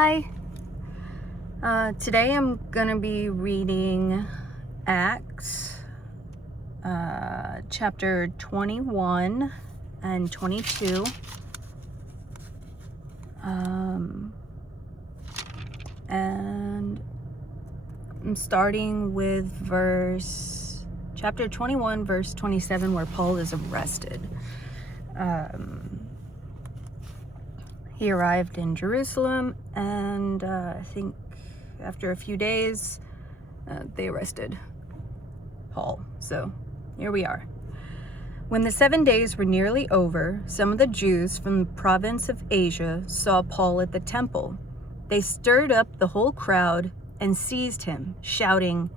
Hi. Today I'm gonna be reading Acts chapter 21 and 22. And I'm starting with chapter 21, verse 27, where Paul is arrested. He arrived in Jerusalem, and I think after a few days, they arrested Paul. So here we are. When the 7 days were nearly over, some of the Jews from the province of Asia saw Paul at the temple. They stirred up the whole crowd and seized him, shouting,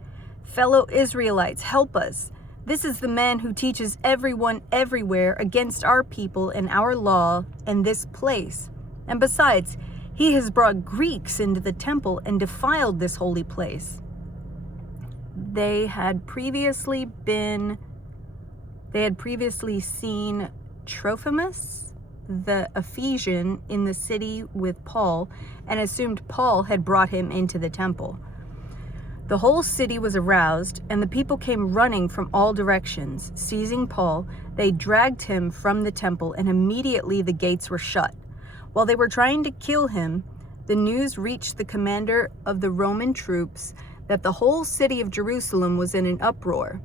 "Fellow Israelites, help us! This is the man who teaches everyone everywhere against our people and our law and this place. And besides, he has brought Greeks into the temple and defiled this holy place." They had previously seen Trophimus, the Ephesian, in the city with Paul, and assumed Paul had brought him into the temple. The whole city was aroused, and the people came running from all directions. Seizing Paul, they dragged him from the temple, and immediately the gates were shut. While they were trying to kill him, the news reached the commander of the Roman troops that the whole city of Jerusalem was in an uproar.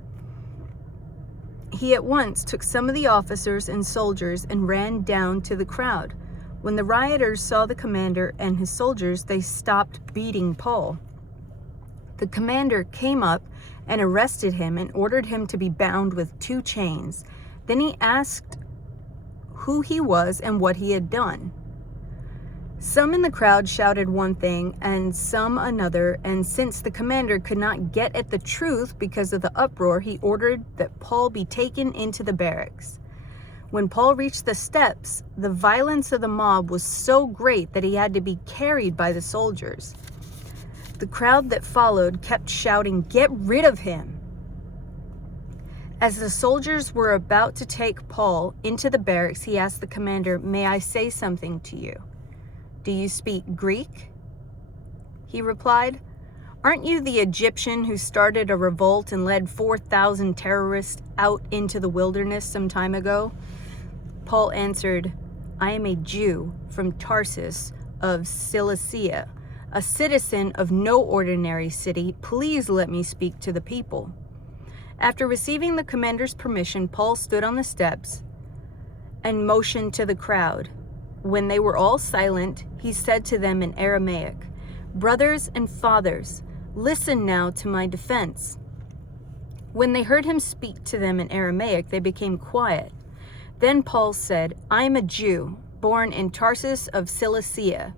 He at once took some of the officers and soldiers and ran down to the crowd. When the rioters saw the commander and his soldiers, they stopped beating Paul. The commander came up and arrested him and ordered him to be bound with 2 chains. Then he asked who he was and what he had done. Some in the crowd shouted one thing and some another, and since the commander could not get at the truth because of the uproar, he ordered that Paul be taken into the barracks. When Paul reached the steps, the violence of the mob was so great that he had to be carried by the soldiers. The crowd that followed kept shouting, "Get rid of him!" As the soldiers were about to take Paul into the barracks, he asked the commander, "May I say something to you?" "Do you speak Greek?" he replied. "Aren't you the Egyptian who started a revolt and led 4,000 terrorists out into the wilderness some time ago?" Paul answered, "I am a Jew from Tarsus of Cilicia, a citizen of no ordinary city. Please let me speak to the people." After receiving the commander's permission, Paul stood on the steps and motioned to the crowd. When they were all silent, he said to them in Aramaic, "Brothers and fathers, listen now to my defense." When they heard him speak to them in Aramaic, they became quiet. Then Paul said, "I am a Jew, born in Tarsus of Cilicia,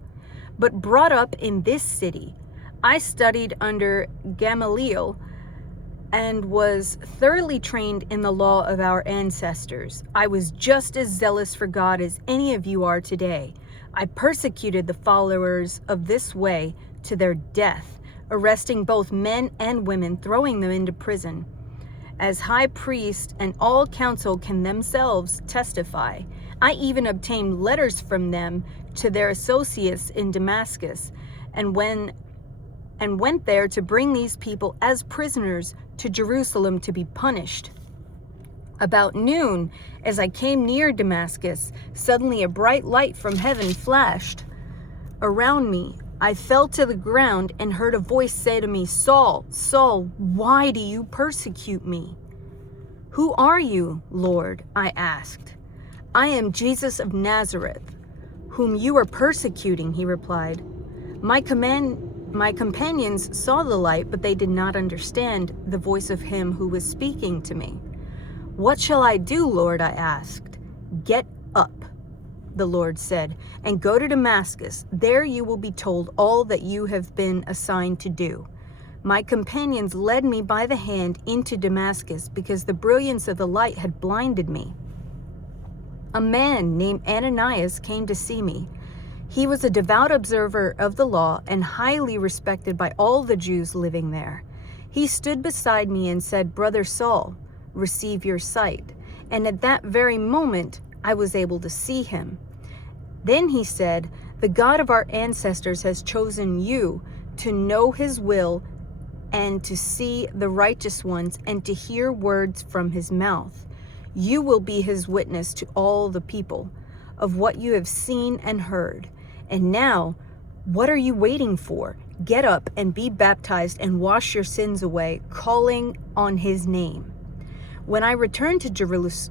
but brought up in this city. I studied under Gamaliel and was thoroughly trained in the law of our ancestors. I was just as zealous for God as any of you are today. I persecuted the followers of this way to their death, arresting both men and women, throwing them into prison. As high priest and all council can themselves testify, I even obtained letters from them to their associates in Damascus, and went there to bring these people as prisoners to Jerusalem to be punished. About noon, as I came near Damascus, suddenly a bright light from heaven flashed around me. I fell to the ground and heard a voice say to me, 'Saul, Saul, why do you persecute me?' 'Who are you, Lord?' I asked. 'I am Jesus of Nazareth, whom you are persecuting,' he replied. My companions saw the light, but they did not understand the voice of him who was speaking to me. 'What shall I do, Lord?' I asked. 'Get up,' the Lord said, 'and go to Damascus. There you will be told all that you have been assigned to do.' My companions led me by the hand into Damascus because the brilliance of the light had blinded me. A man named Ananias came to see me. He was a devout observer of the law and highly respected by all the Jews living there. He stood beside me and said, 'Brother Saul, receive your sight.' And at that very moment, I was able to see him. Then he said, The God of our ancestors has chosen you to know his will and to see the righteous ones and to hear words from his mouth. You will be his witness to all the people of what you have seen and heard. And now, what are you waiting for? Get up and be baptized and wash your sins away, calling on his name. When I returned to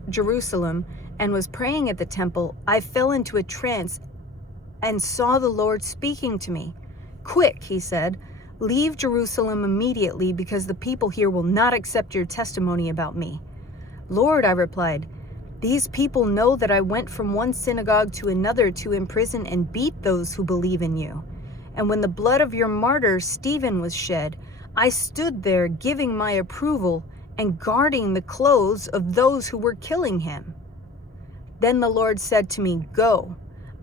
Jerusalem and was praying at the temple, I fell into a trance and saw the Lord speaking to me. Quick, he said, leave Jerusalem immediately because the people here will not accept your testimony about me. Lord, I replied, these people know that I went from one synagogue to another to imprison and beat those who believe in you. And when the blood of your martyr Stephen was shed, I stood there giving my approval and guarding the clothes of those who were killing him. Then the Lord said to me, go,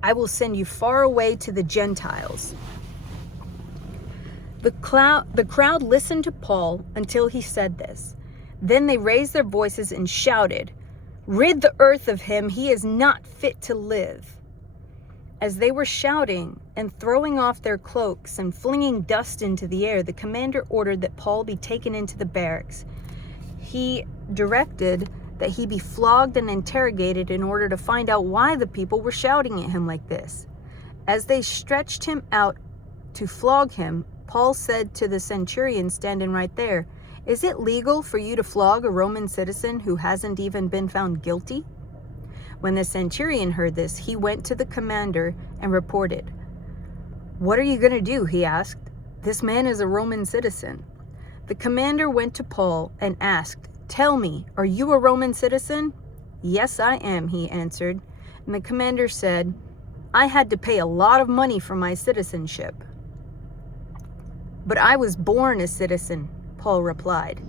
I will send you far away to the Gentiles. The crowd listened to Paul until he said this. Then they raised their voices and shouted, rid the earth of him, he is not fit to live. As they were shouting and throwing off their cloaks and flinging dust into the air, the commander ordered that Paul be taken into the barracks. He directed that he be flogged and interrogated in order to find out why the people were shouting at him like this. As they stretched him out to flog him, Paul said to the centurion standing right there, is it legal for you to flog a Roman citizen who hasn't even been found guilty? When the centurion heard this, he went to the commander and reported. What are you going to do? He asked. This man is a Roman citizen. The commander went to Paul and asked, tell me, are you a Roman citizen? Yes, I am, he answered. And the commander said, I had to pay a lot of money for my citizenship. But I was born a citizen, Paul replied.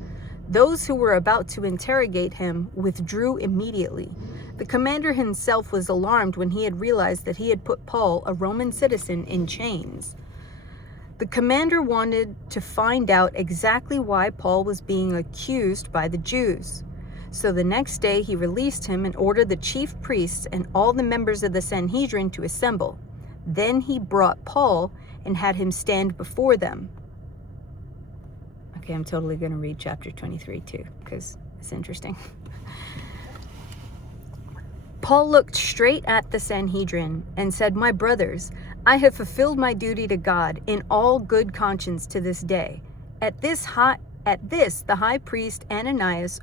Those who were about to interrogate him withdrew immediately. The commander himself was alarmed when he had realized that he had put Paul, a Roman citizen, in chains. The commander wanted to find out exactly why Paul was being accused by the Jews. So the next day he released him and ordered the chief priests and all the members of the Sanhedrin to assemble. Then he brought Paul and had him stand before them. Okay, I'm totally going to read chapter 23 too, because it's interesting. Paul looked straight at the Sanhedrin and said, my brothers, I have fulfilled my duty to God in all good conscience to this day. At this, the high priest Ananias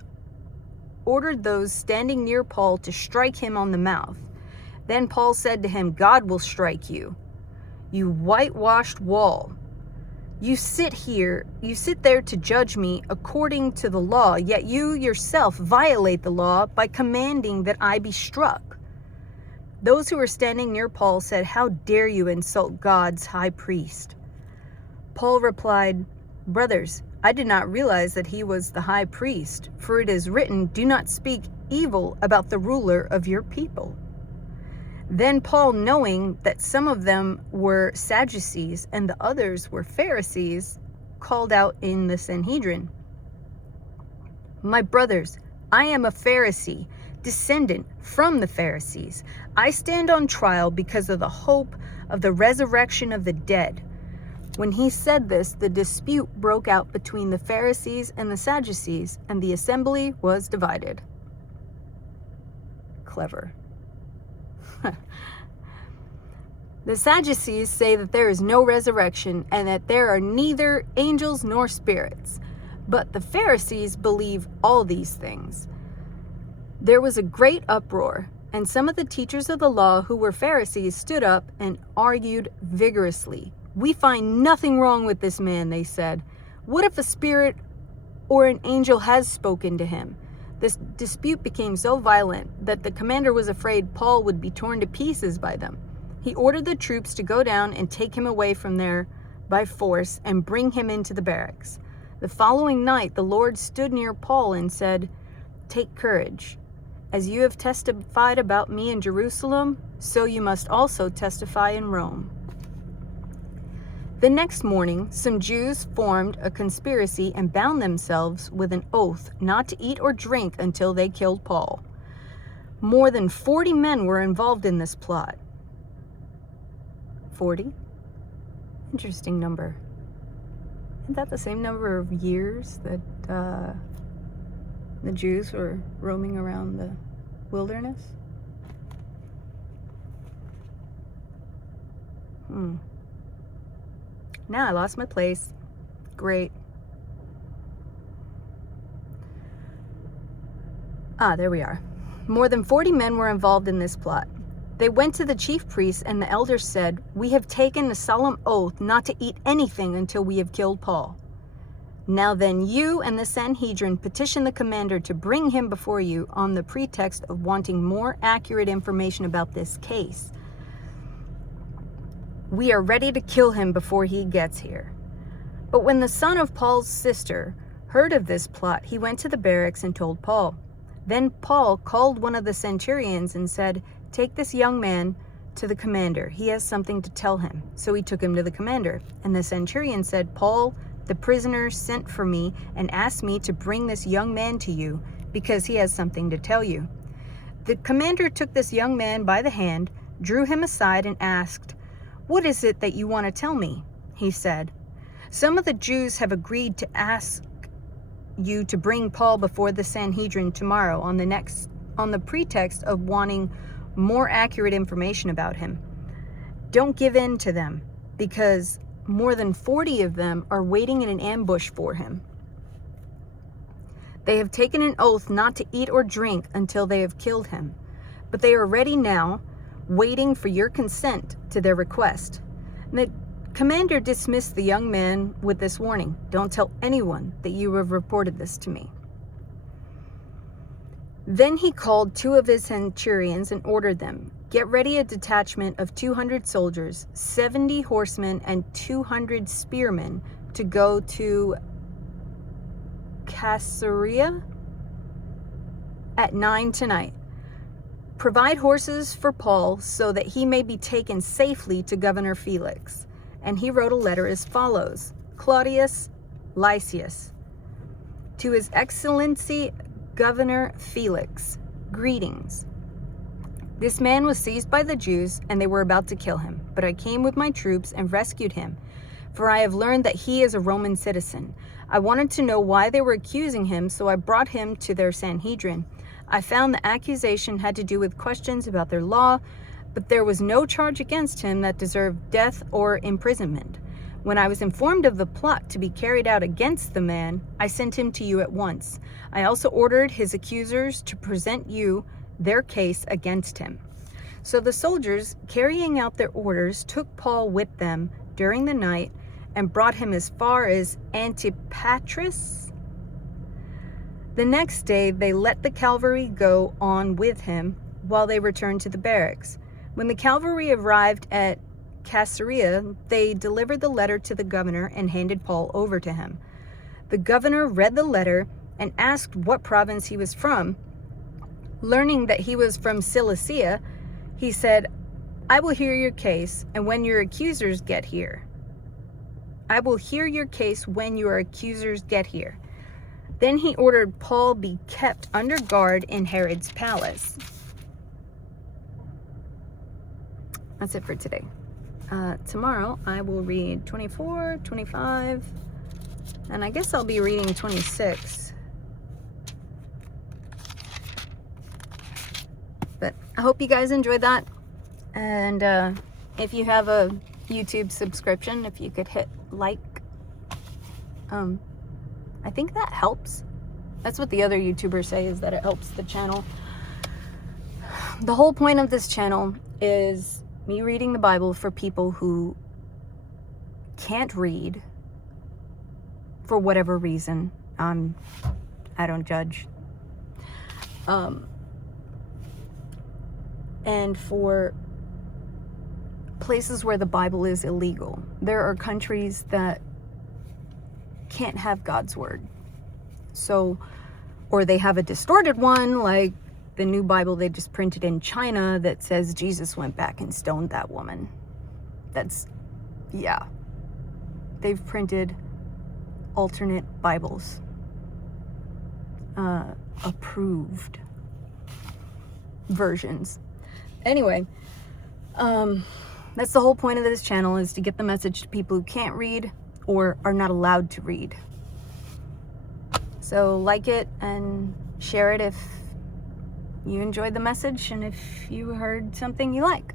ordered those standing near Paul to strike him on the mouth. Then Paul said to him, God will strike you, you whitewashed wall. You sit there to judge me according to the law, yet you yourself violate the law by commanding that I be struck. Those who were standing near Paul said, how dare you insult God's high priest? Paul replied, brothers, I did not realize that he was the high priest, for it is written, do not speak evil about the ruler of your people. Then Paul, knowing that some of them were Sadducees and the others were Pharisees, called out in the Sanhedrin, my brothers, I am a Pharisee, descendant from the Pharisees. I stand on trial because of the hope of the resurrection of the dead. When he said this, the dispute broke out between the Pharisees and the Sadducees, and the assembly was divided. Clever. The Sadducees say that there is no resurrection and that there are neither angels nor spirits. But the Pharisees believe all these things. There was a great uproar, and some of the teachers of the law who were Pharisees stood up and argued vigorously. We find nothing wrong with this man, they said. What if a spirit or an angel has spoken to him? This dispute became so violent that the commander was afraid Paul would be torn to pieces by them. He ordered the troops to go down and take him away from there by force and bring him into the barracks. The following night, the Lord stood near Paul and said, take courage. As you have testified about me in Jerusalem, so you must also testify in Rome. The next morning, some Jews formed a conspiracy and bound themselves with an oath not to eat or drink until they killed Paul. More than 40 men were involved in this plot. 40. Interesting number. Isn't that the same number of years that the Jews were roaming around the wilderness? Now I lost my place. Great. There we are. More than 40 men were involved in this plot. They went to the chief priests, and the elders said, "We have taken a solemn oath not to eat anything until we have killed Paul. Now then, you and the Sanhedrin petition the commander to bring him before you on the pretext of wanting more accurate information about this case. We are ready to kill him before he gets here." But when the son of Paul's sister heard of this plot, he went to the barracks and told Paul. Then Paul called one of the centurions and said, "Take this young man to the commander. He has something to tell him." So he took him to the commander. And the centurion said, "Paul, the prisoner, sent for me and asked me to bring this young man to you because he has something to tell you." The commander took this young man by the hand, drew him aside, and asked, "What is it that you want to tell me?" He said, "Some of the Jews have agreed to ask you to bring Paul before the Sanhedrin tomorrow on the pretext of wanting more accurate information about him. Don't give in to them, because more than 40 of them are waiting in an ambush for him. They have taken an oath not to eat or drink until they have killed him, but they are ready now, waiting for your consent to their request." And the commander dismissed the young man with this warning: "Don't tell anyone that you have reported this to me." Then he called 2 of his centurions and ordered them, "Get ready a detachment of 200 soldiers, 70 horsemen, and 200 spearmen to go to Caesarea at 9 tonight. Provide horses for Paul so that he may be taken safely to Governor Felix." And he wrote a letter as follows: "Claudius Lysias, to His Excellency Governor Felix, greetings. This man was seized by the Jews, and they were about to kill him. But I came with my troops and rescued him, for I have learned that he is a Roman citizen. I wanted to know why they were accusing him, so I brought him to their Sanhedrin. I found the accusation had to do with questions about their law, but there was no charge against him that deserved death or imprisonment. When I was informed of the plot to be carried out against the man, I sent him to you at once. I also ordered his accusers to present you their case against him." So the soldiers, carrying out their orders, took Paul with them during the night and brought him as far as Antipatris. The next day they let the cavalry go on with him while they returned to the barracks. When the cavalry arrived at Caesarea, they delivered the letter to the governor and handed Paul over to him. The governor read the letter and asked what province he was from. Learning that he was from Cilicia, he said, "I will hear your case, and when your accusers get here. I will hear your case when your accusers get here." Then he ordered Paul be kept under guard in Herod's palace. That's it for today. Tomorrow I will read 24, 25, and I guess I'll be reading 26. But I hope you guys enjoyed that. And if you have a YouTube subscription, if you could hit like, I think that helps. That's what the other YouTubers say, is that it helps the channel. The whole point of this channel is me reading the Bible for people who can't read for whatever reason. I don't judge. And for places where the Bible is illegal. There are countries that can't have God's word. So, or they have a distorted one, like the new Bible they just printed in China that says Jesus went back and stoned that woman. That's, yeah. They've printed alternate Bibles. Approved versions. Anyway, that's the whole point of this channel, is to get the message to people who can't read or are not allowed to read. So like it and share it if you enjoyed the message and if you heard something you like.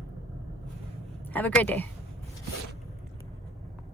Have a great day.